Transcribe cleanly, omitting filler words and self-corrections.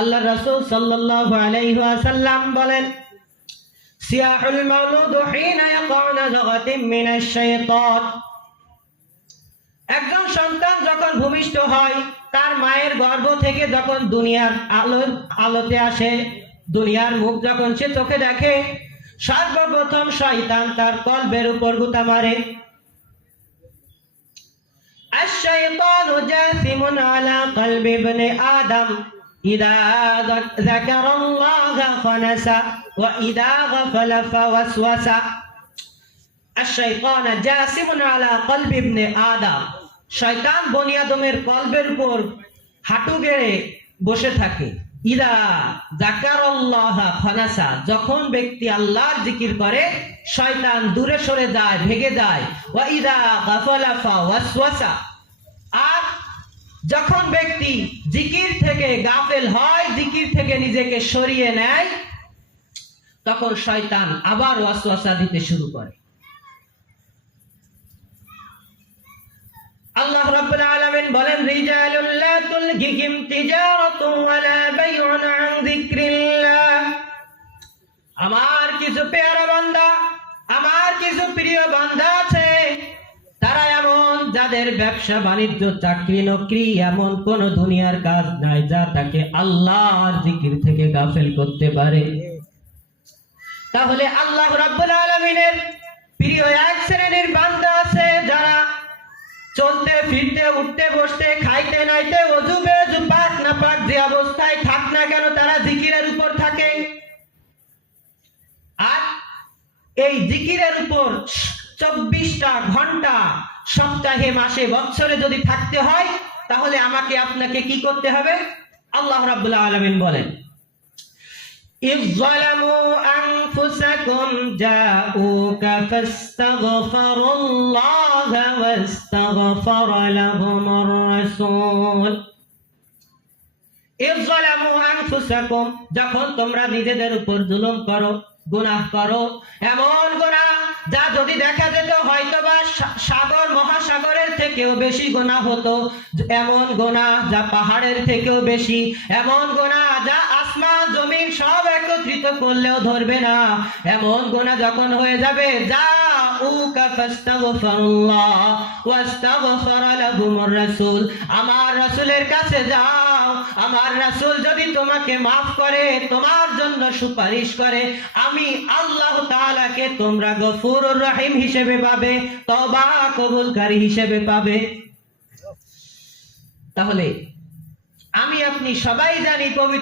আল্লাহ রাসূল সাল্লাল্লাহু আলাইহি ওয়াসাল্লাম বলেন, সিয়াহুল মাউলুদ হিনা ইয়াকাউনা যাগাতিন মিনাশ শাইতান। একজন সন্তান যখন ভূমিষ্ঠ হয়, তার মায়ের গর্ভ থেকে যখন দুনিয়ার আলোতে আসে, দুনিয়ার মুখ যখন সে চোখে দেখে, সর্বপ্রথম শয়তান তার কলবের উপর গুতা মারে। আশ-শাইতানু জাসিমুন আলা কলবি ইবনে আদম ইযা যাকারাল্লাহা ফানাসা ওয়া ইযা গাফালা ফাওয়াসওয়াসা। আশ-শাইতানু জাসিমুন আলা কলবি ইবনে আদম। শয়তান বনি আদমের কলবের উপর হাঁটু গেড়ে বসে থাকে। ইদা যাকারাল্লাহা ফানাসা, যখন ব্যক্তি আল্লাহর জিকির করে শয়তান দূরে সরে যায়, ভেগে যায়। ওয়া ইদা গাফালা ফাওয়াসওয়াসা, আর যখন ব্যক্তি জিকির থেকে গাফেল হয়, জিকির থেকে নিজেকে সরিয়ে নেয়, তখন শয়তান আবার ওয়াসওয়াসা দিতে শুরু করে। আল্লাহ রাব্বুল আলামিন বলেন, রিজালুল লা তুলহিহিম তিজারাতুন ওয়ালা বাইউন আন যিকরিল্লাহ। আমার কিছু পেয়ারা বান্দা, আমার কিছু প্রিয় বান্দা আছে, তারা এমন যাদের ব্যবসা বাণিজ্য চাকরি নকরি এমন কোন দুনিয়ার কাজ নাই যা তাকে আল্লাহর জিকির থেকে গাফেল করতে পারে। তাহলে আল্লাহ রাব্বুল আলামিনের প্রিয় এক শ্রেণীর বান্দা আছে যারা চলতে ফিরতে উঠতে বসতে খাইতে নাইতে ওযু বেযু পাক না পাক যে অবস্থায় থাক না কেন তারা জিকিরের উপর থাকে। আর এই জিকিরের উপর 24টা ঘন্টা সপ্তাহে মাসে বছরে যদি থাকতে হয়, তাহলে আমাকে আপনাকে কি করতে হবে? আল্লাহ রাব্বুল আলামিন বলেন, إذ ظلموا أنفسكم جاءوك فاستغفروا الله واستغفر لهم الرسول। إذ ظلموا أنفسكم, যখন তোমরা নিজেদের উপর জুলুম করো, গুনাহ করো, এমন গুনাহ যা যদি দেখা যেত হয়তোবা সাগর মহাসাগরের থেকেও বেশি গুনাহ হতো, এমন গুনাহ যা পাহাড়ের থেকেও বেশি, এমন গুনাহ যা আসমান জমিন সব একত্রিত করলেও ধরবে না, এমন গুনাহ যখন হয়ে যাবে, জাউকা ফাস্তাগফিরুল্লাহ ওয়াস্তাগফার লাহুমুর রাসূল, আমার রাসূলের কাছে যাও, আমার রাসূল যদি তোমাকে মাফ করে, তোমার জন্য সুপারিশ করে, আমি আল্লাহ তাআলাকে তোমরা গফুরুর রহিম হিসেবে পাবে, তওবা কবুলকারী হিসেবে পাবে। তাহলে আমি আপনি সবাই জানি পবিত্র